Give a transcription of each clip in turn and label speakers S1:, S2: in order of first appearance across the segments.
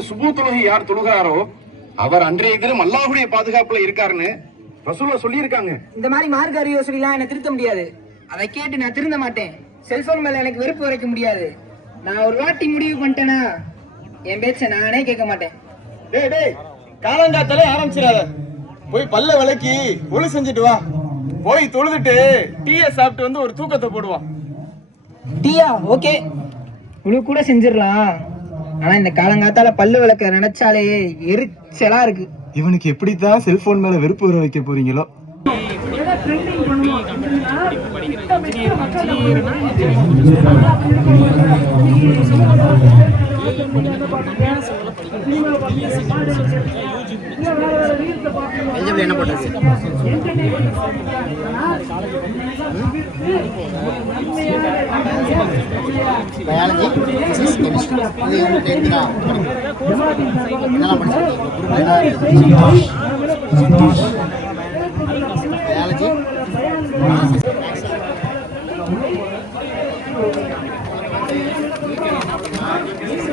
S1: இந்த சுபு தொழுகை யார் தொழுகிறாரோ அவர் அன்றைய தினம் அல்லாஹுடைய பாதுகாப்புல இருக்காருன்னு ரசூல்லா சொல்லியிருக்காங்க.
S2: இந்த மாதிரி மார்க் அறிவு சொல்லிலாம் என்ன திருத்த முடியாது. அதை கேட்டு நான் திருந்த மாட்டேன். செல்போன் மேல எனக்கு வெறுப்பு வரைக்க முடியாது. நான் ஒரு வாட்டி முடிவு பண்ணிட்டேனா? என் பேச்ச நானே கேட்க மாட்டேன்.
S3: டேய் டேய் காலங்காத்தாலே ஆரம்பிச்சிடாத. போய் பல்ல விளக்கி ஒளி செஞ்சுட்டு வா. போய் தொழுதுட்டு டீயை சாப்பிட்டு வந்து ஒரு தூக்கத்தை போடுவான்
S2: டீயா? ஓகே. குழு கூட செஞ்சிடலாம். ஆனா இந்த காலங்காத்தால பல்லு விளக்க நினைச்சாலே எரிச்சலா இருக்கு.
S3: இவனுக்கு எப்படித்தான் செல்போன் மேல வெறுப்பு வர வைக்க போறீங்களோ?
S4: பயாலஜி பிசிக்ஸ் கெமிஸ்ட்ரி இது வந்து டென்த்து தான் இதெல்லாம் படிச்சிருக்கேன் பயாலஜி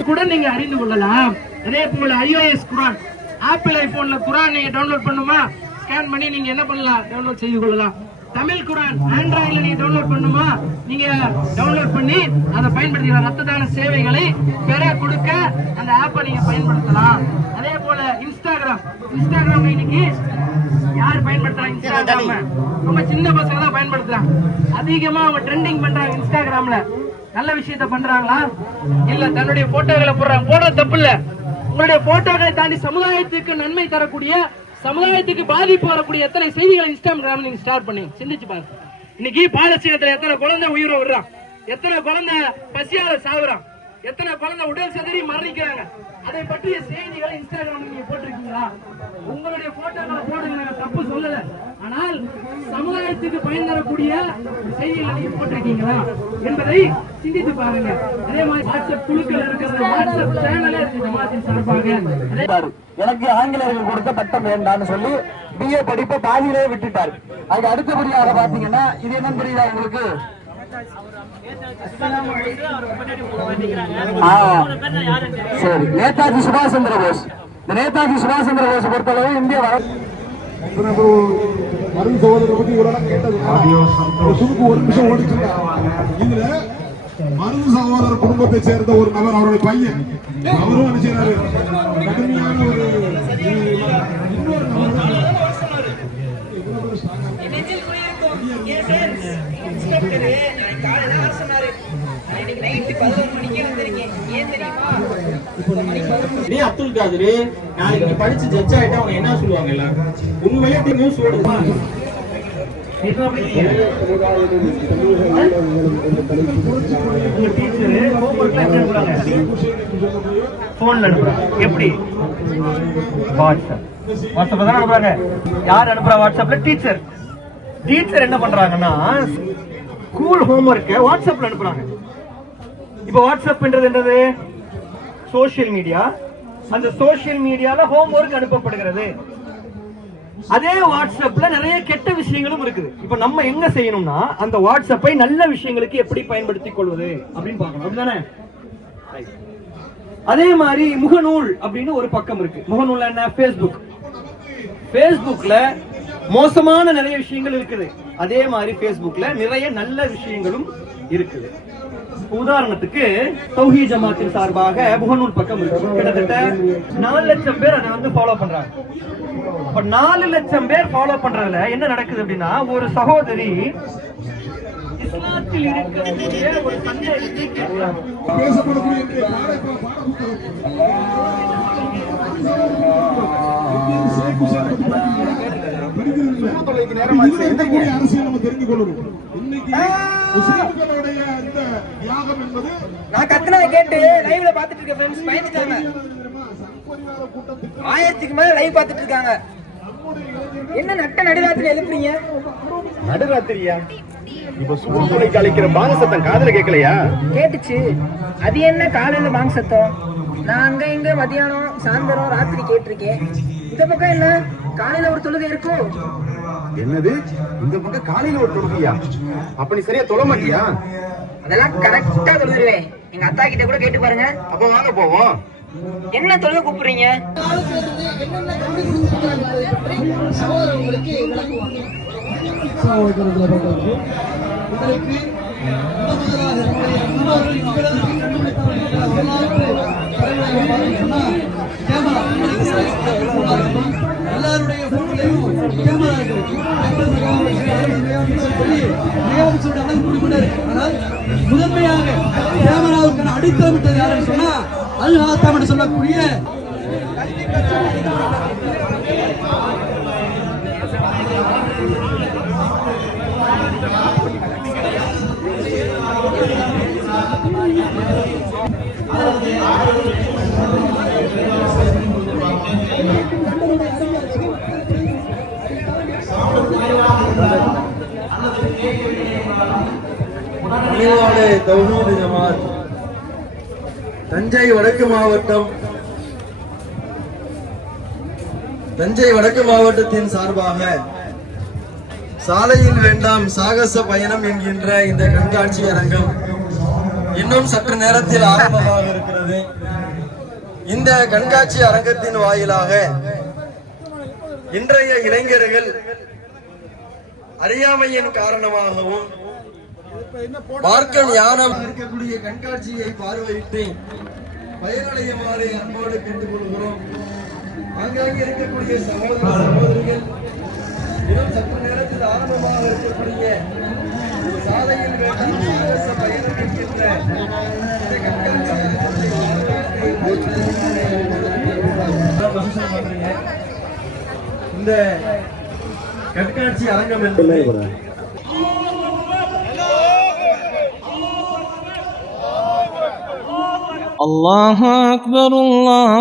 S5: கூட நீங்க அறிந்து கொள்ளலாம். அதே போல ஐஓஎஸ் குரான். ஆப்பிள் ஐபோன்ல குரான் நீங்க டவுன்லோட் பண்ணுமா? ஸ்கேன் பண்ணி நீங்க என்ன பண்ணலாம்? டவுன்லோட் செய்து கொள்ளலாம். தமிழ் குரான் ஆண்ட்ராய்டுல நீங்க டவுன்லோட் பண்ணுமா? நீங்க டவுன்லோட் பண்ணி அதை பயன்படுத்திக்கலாம். ரத்த தான சேவைகளை பெற கொடுக்க அந்த ஆப்பை நீங்க பயன்படுத்தலாம். அதே போல இன்ஸ்டாகிராம். இன்ஸ்டாகிராம் இன்னைக்கு யார் பயன்படுத்துறாங்க இன்ஸ்டாகிராம். ரொம்ப சின்ன பசங்க தான் பயன்படுத்துறாங்க. அதிகமா அவங்க ட்ரெண்டிங் பண்றாங்க இன்ஸ்டாகிராம்ல. நல்ல விஷயத்த பண்றாங்களா? இல்ல தன்னுடைய போட்டோகளை போடுறாங்க. போடுற தப்பு இல்ல. உங்களுடைய போட்டோகளை தாண்டி சமுதாயத்துக்கு நன்மை தரக்கூடிய சமுதாயத்துக்கு பாதிப்பு வரக்கூடிய எத்தனை செய்திகளை இன்ஸ்டாகிராம் நீங்க ஸ்டார்ட் பண்ணி சிந்திச்சு பாருங்க. இன்னைக்கு பாலஸ்தீனத்துல எத்தனை குழந்தை உயிரை விடுறான்? எத்தனை குழந்தை பசியால சாகுறான்? எத்தனை குழந்தை உடல் சதறி மரணிக்கிறாங்க? அதை பற்றிய செய்திகளை இன்ஸ்டாகிராம் நீங்க போட்டிருக்கீங்களா? உங்களுடைய போட்டோக்களை போடுங்க நாங்க தப்பு சொல்லல. ஆனால் சமுதாயத்துக்கு பயன் தரக்கூடிய செய்திகளை நீங்க போட்டிருக்கீங்களா? என்பதை சிந்தித்து பாருங்க. அதே மாதிரி வாட்ஸ்அப் குழுக்கள் இருக்கிறது வாட்ஸ்அப் சேனலே ஜமாத்தின் சார்பாக.
S3: எனக்கு ஆங்கிலேயர்கள் கொடுத்த பட்டம் வேண்டாம்னு சொல்லி பிஏ படிப்பை பாதியிலே விட்டுட்டார். அதுக்கு அடுத்தபடியாக பாத்தீங்கன்னா இது என்னன்னு தெரியுதா உங்களுக்கு? சரி. நேதாஜி சுபாஷ் சந்திர போஸ். இந்த நேதாஜி சுபாஷ் சந்திர போஸ் பொறுத்தளவு இந்திய வர
S6: அருண் சகோதரர் பத்தி ஒரு இடம் கேட்டது சுருக்கு ஒரு நிமிஷம் ஓடிச்சுங்க இதுல மருது சகோதரர் குடும்பத்தை சேர்ந்த ஒரு நபர் அவருடைய பையன். அவரும் என்ன செய்யறாரு கடுமையான ஒரு
S3: நீ அப்துல் காதர் நாளைக்கு படிச்சு ஜட்ஜ் ஆயிட்டா அவங்க என்ன சொல்லுவாங்க எல்லாரும் உண்மையிலே நியூஸ் ஓடுது
S5: போன்ல அனுப்புறாங்க. எப்படி? வாட்ஸ்அப் வாட்ஸ்அப்ல தான் அனுப்புறாங்க? யார் அனுப்புறா வாட்ஸ்அப்ல டீச்சர் டீச்சர் என்ன பண்றாங்கன்னா ஸ்கூல் ஹோம்ஒர்க்கை வாட்ஸ்அப்ல அனுப்புறாங்க. இப்போ வாட்ஸ்அப்ன்றது என்னது? சோஷியல் மீடியா அந்த சோஷியல் மீடியால ஹோம்ஒர்க் அனுப்பப்படுகிறது. அதே வாட்ஸ்அப்ல நிறைய கெட்ட விஷயங்களும் இருக்குது. இப்ப நம்ம எங்க செய்யணும்னா அந்த வாட்ஸ்அப்பை நல்ல விஷயங்களுக்கு எப்படி பயன்படுத்திக் கொள்வது அப்படின்னு பார்க்கணும். அப்படிதானே? அதே மாதிரி முகநூல் அப்படின்னு ஒரு பக்கம் இருக்கு. முகநூல் என்ன? ஃபேஸ்புக் பேஸ்புக்ல மோசமான நிறைய விஷயங்கள் இருக்குது. அதே மாதிரி ஃபேஸ்புக்ல நிறைய நல்ல விஷயங்களும் இருக்குது. உதாரணத்துக்கு தௌஹி ஜமாத்தின் சார்பாக முகநூல் பக்கம் இருக்கு. கிட்டத்தட்ட நாலு லட்சம் பேர் அதை வந்து ஃபாலோ பண்றாங்க. அப்ப நாலு லட்சம் பேர் ஃபாலோ பண்றதுல என்ன நடக்குது அப்படின்னா ஒரு சகோதரி இஸ்லாத்தில் இருக்கக்கூடிய ஒரு சந்தேகத்தை கேட்கிறாங்க.
S6: இருக்கக்கூடிய அரசியல் நம்ம தெரிந்து கொள்ளணும் இன்னைக்கு முஸ்லிம்களுடைய இந்த தியாகம் என்பது
S2: நான் கத்துனதை கேட்டு லைவ்ல பாத்துட்டு இருக்க ஃப்ரெண்ட்ஸ் பயந்துட்டாங்க ஆயிரத்துக்கு மேல லைவ் பாத்துட்டு இருக்காங்க என்ன நட்ட நடுராத்திரி எழுப்புறீங்க
S1: நடுராத்திரியா? இப்ப சூழ்நிலைக்கு அழைக்கிற பாங்க சத்தம் காதுல கேட்கலையா?
S2: கேட்டுச்சு. அது என்ன காலையில பாங்க சத்தம்? நான் அங்க இங்க மதியானம் சாயந்தரம் ராத்திரி கேட்டிருக்கேன். இந்த பக்கம் என்ன? காலையில ஒரு தொழுகை இருக்கும்
S1: என்னது? இந்த பக்கம் காலையில ஒரு தொழுகையா? அப்ப நீ சரியா தொழ மாட்டியா?
S2: அதெல்லாம் கரெக்டா தொழுதுருவேன். எங்க அத்தா கிட்ட கூட கேட்டு பாருங்க.
S1: அப்ப வாங்க போவோம்.
S2: என்ன தொழுக கூப்பிடுறீங்க?
S7: எல்லாருடைய கூடிக்கொண்டே முதன்மையாக கேமராவுக்கான அடித்தளமிட்டது யாருன்னு சொன்னா அல் ஹாத்தாம் என்று சொல்லக்கூடிய அதாவது
S8: தமிழ்நாடு தௌஹீது ஜமாத். தஞ்சை வடக்கு மாவட்டம் தஞ்சை வடக்கு மாவட்டத்தின் சார்பாக சாலையில் வேண்டாம் சாகச பயணம் என்கின்ற இந்த கண்காட்சி அரங்கம் இன்னும் சற்று நேரத்தில் ஆரம்பமாக இருக்கிறது. இந்த கண்காட்சி அரங்கத்தின் வாயிலாக இன்றைய இளைஞர்கள் அறியாமையின் காரணமாகவும் பார்க்க ஞானம். இருக்கக்கூடிய கண்காட்சியை பார்வையிட்டு பயனடையுமாறு அன்போடு கேட்டுக்கொள்கிறோம். ஆங்காங்கே இருக்கக்கூடிய சகோதர சகோதரிகள் இன்னும் சற்று நேரத்தில் ஆரம்பமாக இருக்கக்கூடிய சாலையில் வேண்டாம் சாகச பயணம் இந்த பார்வையிட்டு இந்த கண்காட்சி அரங்கம் என்பது
S9: الله أكبر الله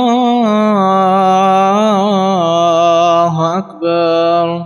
S9: أكبر.